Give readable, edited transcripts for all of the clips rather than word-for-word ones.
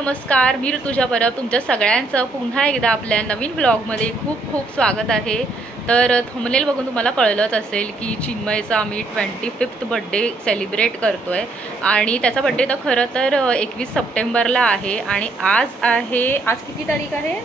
नमस्कार, मी ऋतुजा परब तुमच्या सगळ्यांचं पुन्हा एकदा आपल्या नवीन ब्लॉगमध्ये खूप खूप स्वागत आहे। तर थंबनेल बघून तुम्हाला कळलंच असेल की चिन्मयचा आम्ही 25th बर्थडे सेलिब्रेट करतोय आणि त्याचा बर्थडे तर खरं तर 21 सप्टेंबरला आहे आणि आज किती तारीख आहे?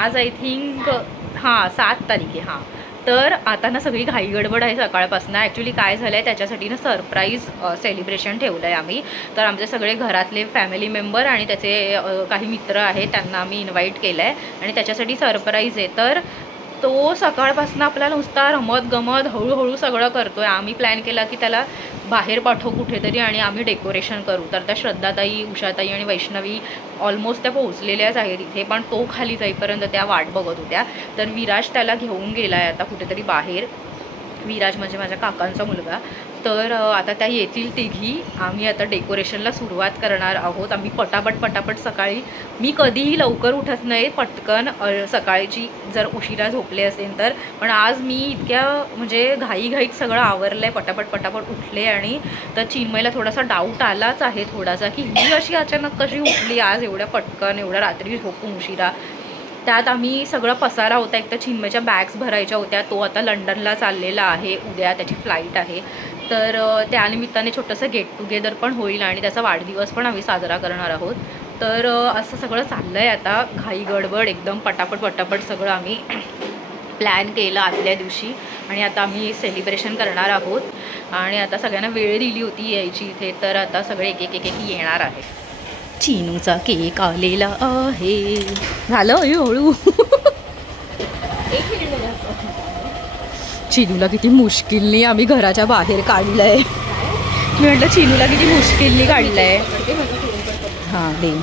आज आय थिंक 7 तारीख आहे। तर आता ना सगळी घाई गडबड आहे सकाळपासून। ॲक्च्युली काय झालं आहे त्याच्यासाठी ना सरप्राईज सेलिब्रेशन ठेवलं आहे आम्ही। तर आमचे सगळे घरातले फॅमिली मेंबर आणि त्याचे काही मित्र आहेत त्यांना आम्ही इन्व्हाइट केलं आहे आणि त्याच्यासाठी सरप्राईज आहे। तर तो सकाळपासून आपल्याला नुसता रमत गमत हळूहळू सगळं करतो आहे। आम्ही प्लॅन केला की त्याला बाहेर पाठवू कुठेतरी आणि आम्ही डेकोरेशन करू। तर त्या श्रद्धाताई, उषाताई आणि वैष्णवी ऑलमोस्ट त्या पोहोचलेल्याच आहेत इथे, पण तो खाली जाईपर्यंत त्या वाट बघत होत्या। तर विराज त्याला घेऊन गेला आहे आता कुठेतरी बाहेर। विराज म्हणजे माझ्या काकांचा मुलगा। तर आता त्या येतील तिघी। आम्ही आता डेकोरेशनला सुरुवात करणार आहोत। आम्ही पटापट सकाळी, मी कधीही लवकर उठत नाही पटकन सकाळची जर उशिरा झोपले असेल तर, पण आज मी इतक्या म्हणजे घाईघाईत सगळं आवरलं आहे, पटापट उठले। आणि तर चिन्मयला थोडासा डाऊट आलाच आहे थोडासा की ही अशी अचानक कशी उठली आज एवढ्या पटकन, एवढ्या रात्री झोपून उशिरा। त्यात आम्ही सगळं पसारा होता, एक तर चिन्मयच्या बॅग्स भरायच्या होत्या। तो आता लंडनला चाललेला आहे, उद्या त्याची फ्लाईट आहे। तर त्यानिमित्ताने छोटंसं गेट टुगेदर पण होईल आणि त्याचा वाढदिवस पण आम्ही साजरा करणार आहोत। तर असं सगळं चाललं आहे आता, घाई गडबड एकदम पटापट सगळं आम्ही प्लॅन केलं आदल्या दिवशी आणि आता आम्ही सेलिब्रेशन करणार आहोत। आणि आता सगळ्यांना वेळ दिली होती यायची इथे, तर आता सगळे एक येणार आहे। चिनूचा केक आलेला आहे, झालं हळू। चिनूला किती मुश्किलने आम्ही घराच्या बाहेर काढलंय। मी म्हटलं चिनूला किती मुश्किलने काढलंय। हां दे।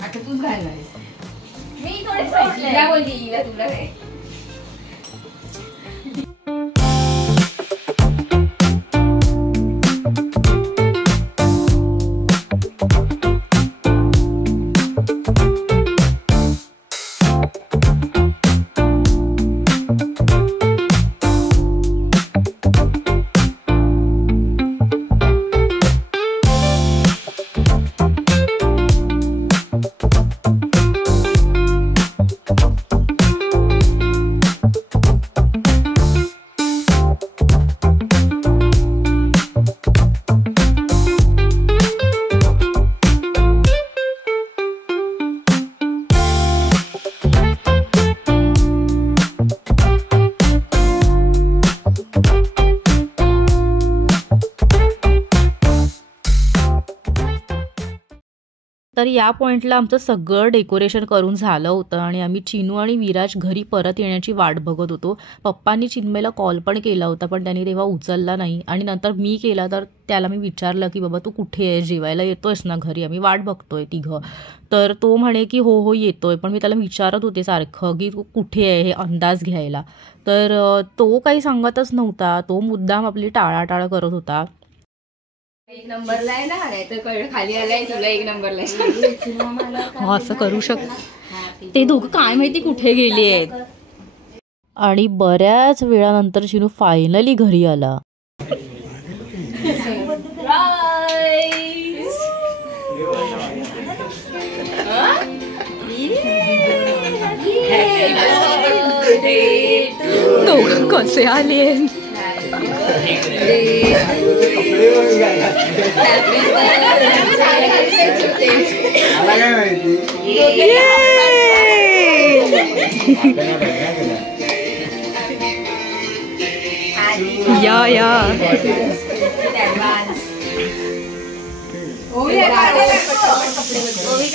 आता तूच घालणारेस, मी थोडे साईडला बोलली तुला काय। तर या पॉईंटला आमचं सगळं डेकोरेशन करून झालं होतं आणि आम्ही चिनू आणि विराज घरी परत येण्याची वाट बघत होतो। पप्पांनी चिन्मयला कॉल पण केला होता पण त्यांनी तेव्हा उचलला नाही आणि नंतर मी केला, तर त्याला मी विचारलं की बाबा तू कुठे आहे, जेवायला येतोयस ना घरी, आम्ही वाट बघतोय तिघं। तर तो म्हणे की हो येतोय, पण मी त्याला विचारत होते सारखं की तू कुठे आहे हे अंदाज घ्यायला। तर तो काही सांगतच नव्हता, तो मुद्दाम आपली टाळाटाळ करत होता। एक नंबरला आहे ना, नाही तर कळलं खाली आलाय तुला एक नंबरला आहे। असं करू ते दोघं काय माहिती कुठे गेली आहेत। आणि बऱ्याच वेळानंतर चिनू फायनली घरी आला। दोघं कसे आले। ओवी का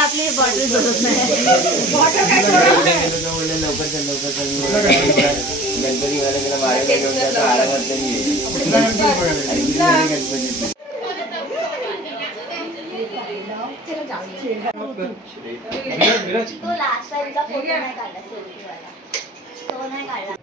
आपली बॉटल भरत नाही. गणपती घराला बाहेर घेऊन जातो आरामात तरी तो लास्ट टाइमचा फोटो नाही काढला सोबतीवाला तो नाही काढला.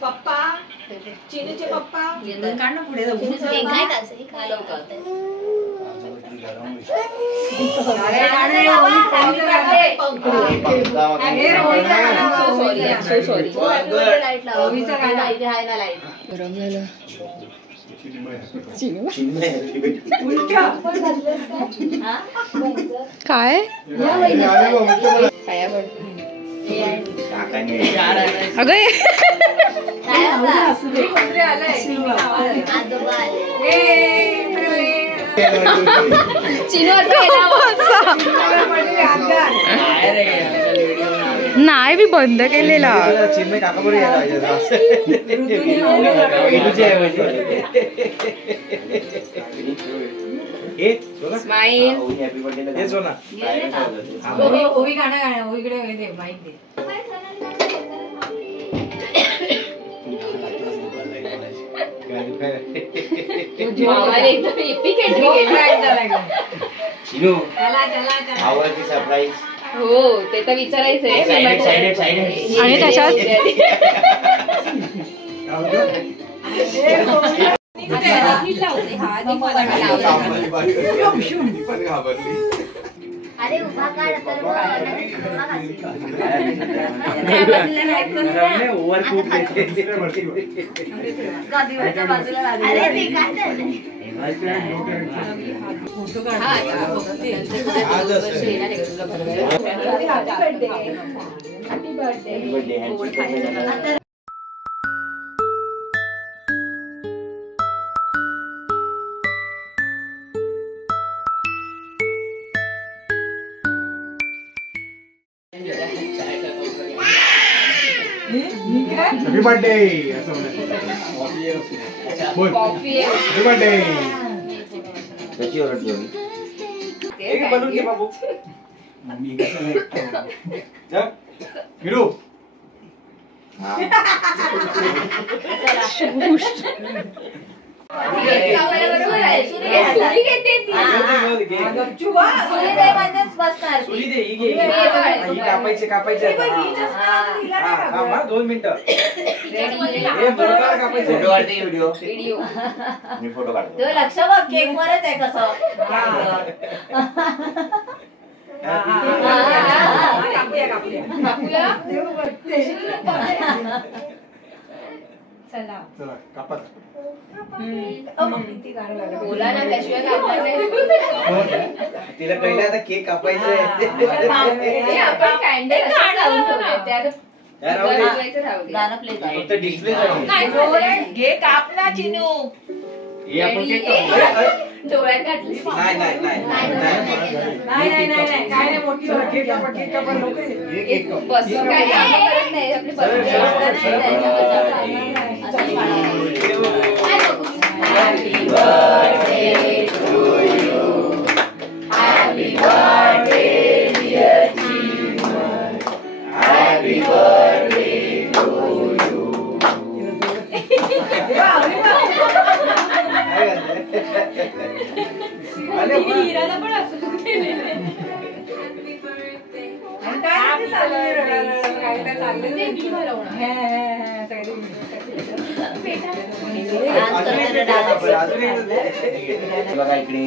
पप्पा चिनूचे पप्पा काढ ना पुढे जाऊ. काय करायचं काय लवकर गरम झालं. काय अगं नाही मी बंद केलेला. स्माईल ओवी गाणं गाणं ओवीकडे दे माईक दे. सरप्राईज हो ते तर विचारायचंय. आणि त्याच्यात अरे उभा काढ तर हॅपी बर्थडे असं बोल. Happy birthday. त्याची ओरडली बनवून घे बाबू. हिरो कापायचे कापायचे 2 मिनिटं व्हिडिओ मी फोटो काढतो. लक्ष बघ केक वरच आहे कसं. चला चला कापा. बोला ना त्याशिवाय कापणार नाही. तिला कळलं आता केक कापायचं आहे. आपण कॅन्डल लावून ठेवले त्यात गाणं प्ले फक्त डिस्प्ले घे काप ना चिनू. हे आपण केक डोळ्यात घातली. नाही नाही नाही काय नाही मोठी केक कापा केक कापा लवकर ये. केक काप. बसून काय काम करत नाही आपली Happy birthday to you. Happy birthday dear Chinmay. Happy birthday to you. हिराला पण असं केलेलं. काय बघा इकडे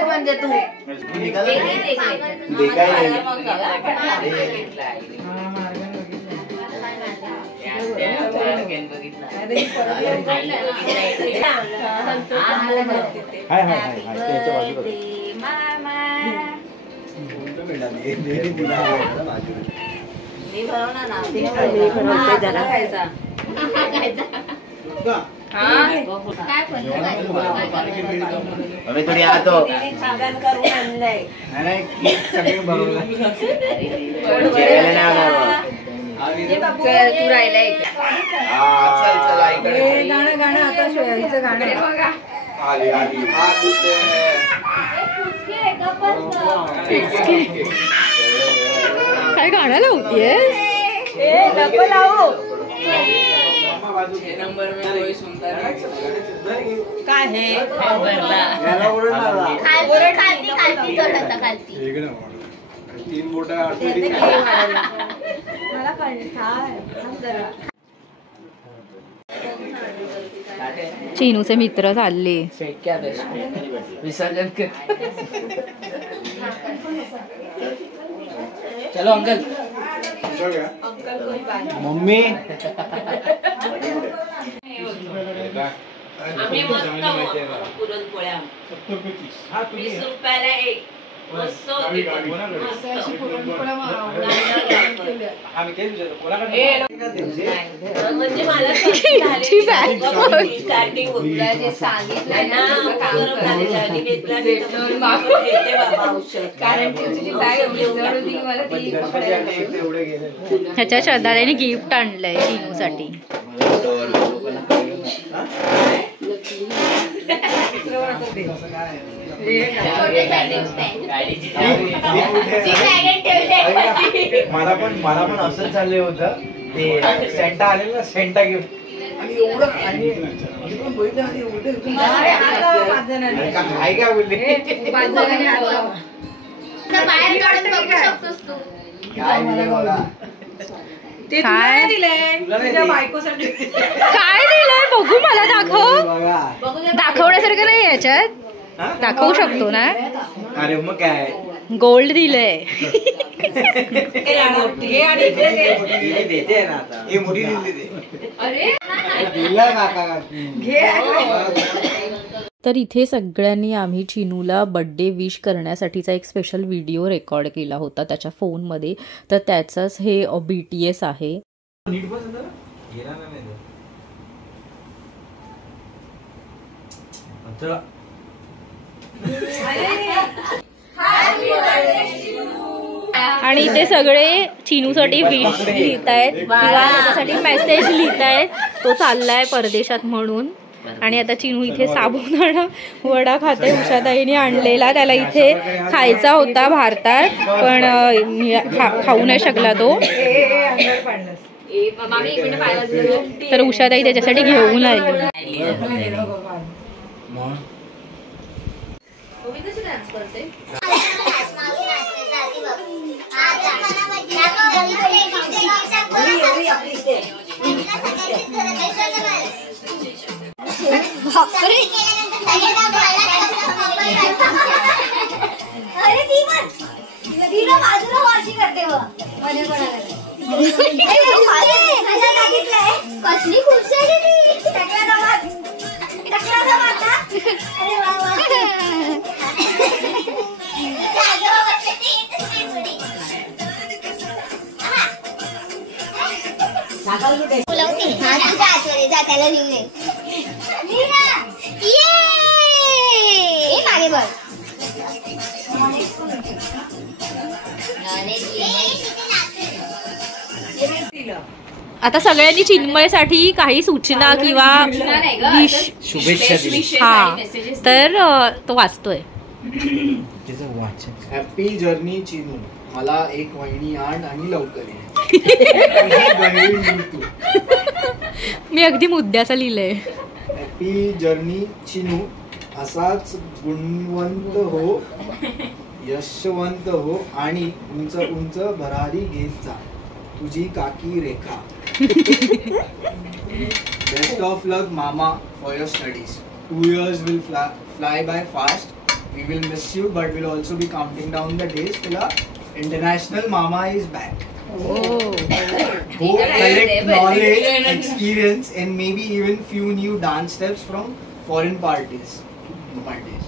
म्हणजे तू अबे थोडी आतो तू राहिलाय गाणं आता हिचं गाणं बघा काय गाणं लावतीये काय हे तीन बोटा मला चिनूचे मित्र चालले विसर्जन कर चलो अंकल मम्मी आम्ही पुरणपोळ्या 20 रुपयाला एक मस्त होती म्हणजे मला स्टार्टिंग सांगितलंय ना कारण तुझी बॅग एवढी जड होती की मला ती ह्याच्या श्रद्धाने गिफ्ट आणलंय चिनूसाठी मला पण असंच चाललंय होतं ते सेंटा आलेलं ना सेंटा गिफ्ट आणि एवढं आणि काय काय बोलले काय दिलंय बघू मला दाखवण्यासारखं नाही याच्यात दाखवू शकतो ना अरे मग काय गोल्ड दिलंय देते ना आता हे मोठी तर इथे सगळ्यांनी आम्ही चिनूला बर्थडे विश करण्यासाठीचा एक स्पेशल व्हिडिओ रेकॉर्ड केला होता त्याच्या फोनमध्ये तर त्याचाच हे BTS आहे आणि ते सगळे चिनूसाठी विश लिहितायत किंवा त्याच्यासाठी मेसेज लिहितायत तो चाललाय परदेशात म्हणून आणि आता चिनू इथे साबुदाणा वडा खाते उषाताईने आणलेला त्याला इथे खायचा होता भारतात पण खाऊ नाही शकला तो तर उषाताई त्याच्यासाठी घेऊन आली अरे ती पण तिला बाजूला वाशी करते कसली खुश आहे ती अरे वा त्याला घेऊन मागे बघ आता सगळ्यांनी चिन्मयसाठी काही सूचना किंवा शुभेच्छा हा तर तो वाचतोय हॅपी जर्नी चिनू मला एक वहिनी आण आणि लवकर ये. तुझी बहीण तू. मी अगदी मुद्द्याचा लिहिलंय. Happy journey Chinu. असाच गुणवंत हो, यशवंत हो आणि उंच उंच भरारी घेत जा. तुझी काकी रेखा. बेस्ट ऑफ लक मामा for your studies. 2 years will fly by fast. We will miss you, but we'll also be counting down the days till our international mama is back. Go collect knowledge, experience, and maybe even few new dance steps from foreign parties. Wishing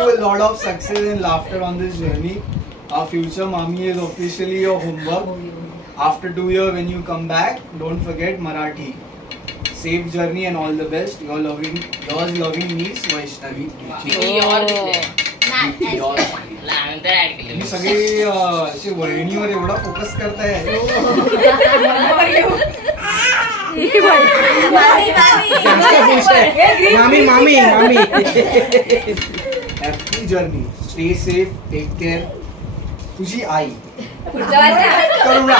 you a lot of success and laughter on this journey. Our future mommy is officially your homework. After 2 years, when you come back, don't forget Marathi. Safe journey and all the best. Yours loving niece Vaishnavi. तुम्ही सगळे असे वहिनीवर एवढा focus करताय. मामी मामी मामी. Happy journey. Stay safe. Take care. तुझी आई करुणा.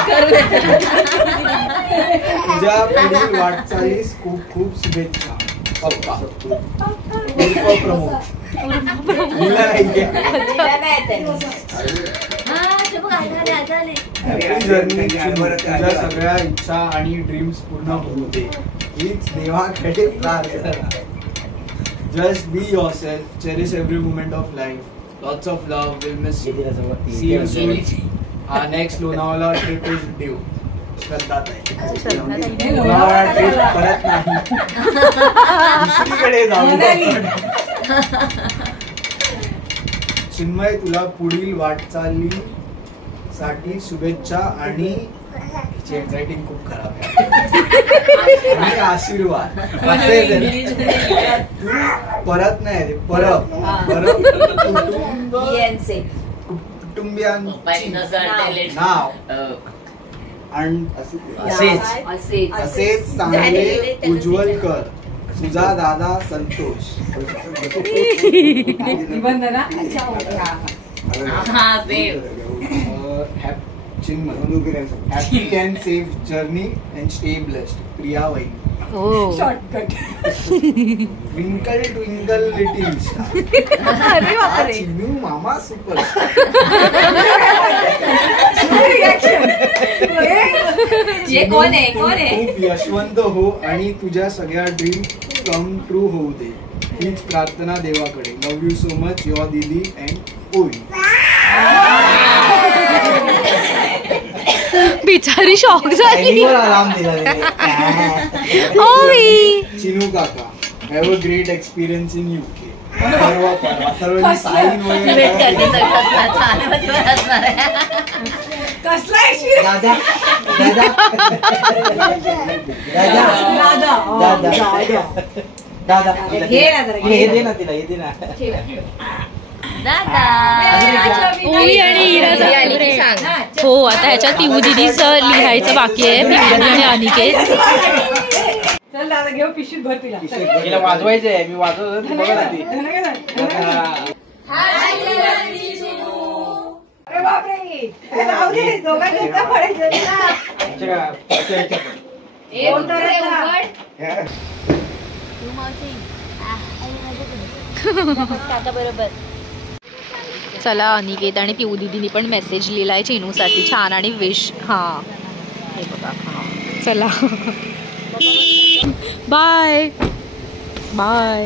तुझ्या पुढील वाटचालीस खूप खूप शुभेच्छा पप्पा. प्रमोद. Happy journey. तुझ्या सगळ्या इच्छा आणि ड्रीम्स पूर्ण होऊ दे हीच देवाकडे प्रार्थना. Just be yourself. Cherish every moment of life. Lots of love. We'll miss you. See you soon. Our next Lonavala trip is due. श्रद्धा ताई. लोणावळा ट्रिप परत नाही. दुसरीकडे जाऊ. चिन्मय तुला पुढील वाटचाली साठी शुभेच्छा आणि रायटिंग खूप खराब आहे. आणि आशीर्वाद. परत नाही परत कुटुंबियांचे नाव आणि असेच चांगले उज्ज्वल कर. तुझा दादा Santosh. Happy and safe journey and stay blessed. Priya Vai. Shortcut. Twinkle twinkle little star. अरे बापरे. चिन्नू मामा सुपर. ये कोण आहे खूप यशवंत हो आणि तुझ्या सगळ्या ड्रीम कम ट्रू होऊ दे हीच प्रार्थना देवाकडे. Love you so much your दीदी अँड ओवी. बिचारी शॉक झाली. आराम दिला. चिनू काका. Have a great experience in UK. Sign हो आता ह्याच्यात पिऊ दिदीच लिहायचं बाकी आहे. पिऊ आणि अनिकेत. चल दादा घेऊ पिशवीत भर तिला. तिला वाजवायचंय. मी वाजवतो. बरोबर. चला अनिकेत आणि पिऊ दिदीनी पण मेसेज लिहिलाय चिनूसाठी छान आणि विश. हां हे बघा. हां चला bye bye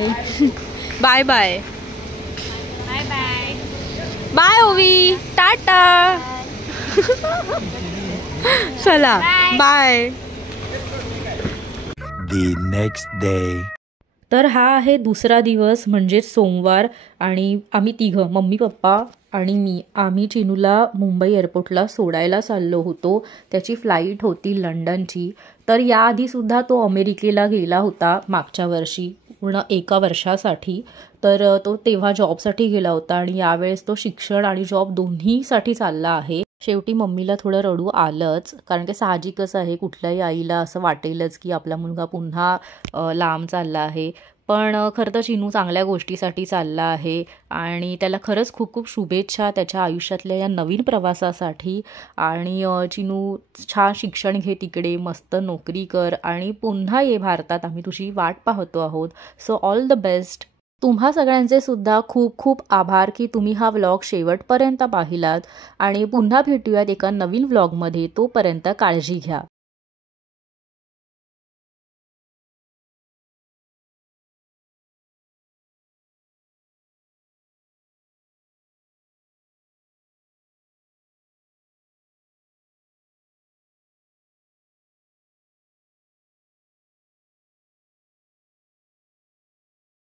bye bye bye bye bye Ovi. Tata. चला बाय. The next day. तर हा आहे दुसरा दिवस म्हणजेच सोमवार आणि आम्ही तिघं मम्मी पप्पा आणि मी आम्ही चिनूला मुंबई एअरपोर्टला सोडायला चाललो होतो. त्याची फ्लाईट होती लंडनची. तर याआधीसुद्धा तो अमेरिकेला गेला होता मागच्या वर्षी पूर्ण 1 वर्षासाठी. तर तो तेव्हा जॉबसाठी गेला होता आणि यावेळेस तो शिक्षण आणि जॉब दोन्हीसाठी चालला आहे. शेवटी मम्मीला थोडं रडू आलंच कारण की साहजिकच आहे कुठल्याही आईला असं वाटेलच की आपला मुलगा पुन्हा लांब चालला आहे. पण खरं तर चिनू चांगल्या गोष्टीसाठी चालला आहे आणि त्याला खरंच खूप खूप शुभेच्छा त्याच्या आयुष्यातल्या या नवीन प्रवासासाठी. आणि चिनू छान शिक्षण घे तिकडे, मस्त नोकरी कर आणि पुन्हा ये भारतात, आम्ही तुझी वाट पाहतो आहोत. So all the best. तुम्हा सगळ्यांचे सुद्धा खूप खूप आभार की तुम्ही हा व्लॉग शेवटपर्यंत पाहिलात आणि पुन्हा भेटूयात एका नवीन व्लॉगमध्ये. तोपर्यंत काळजी घ्या.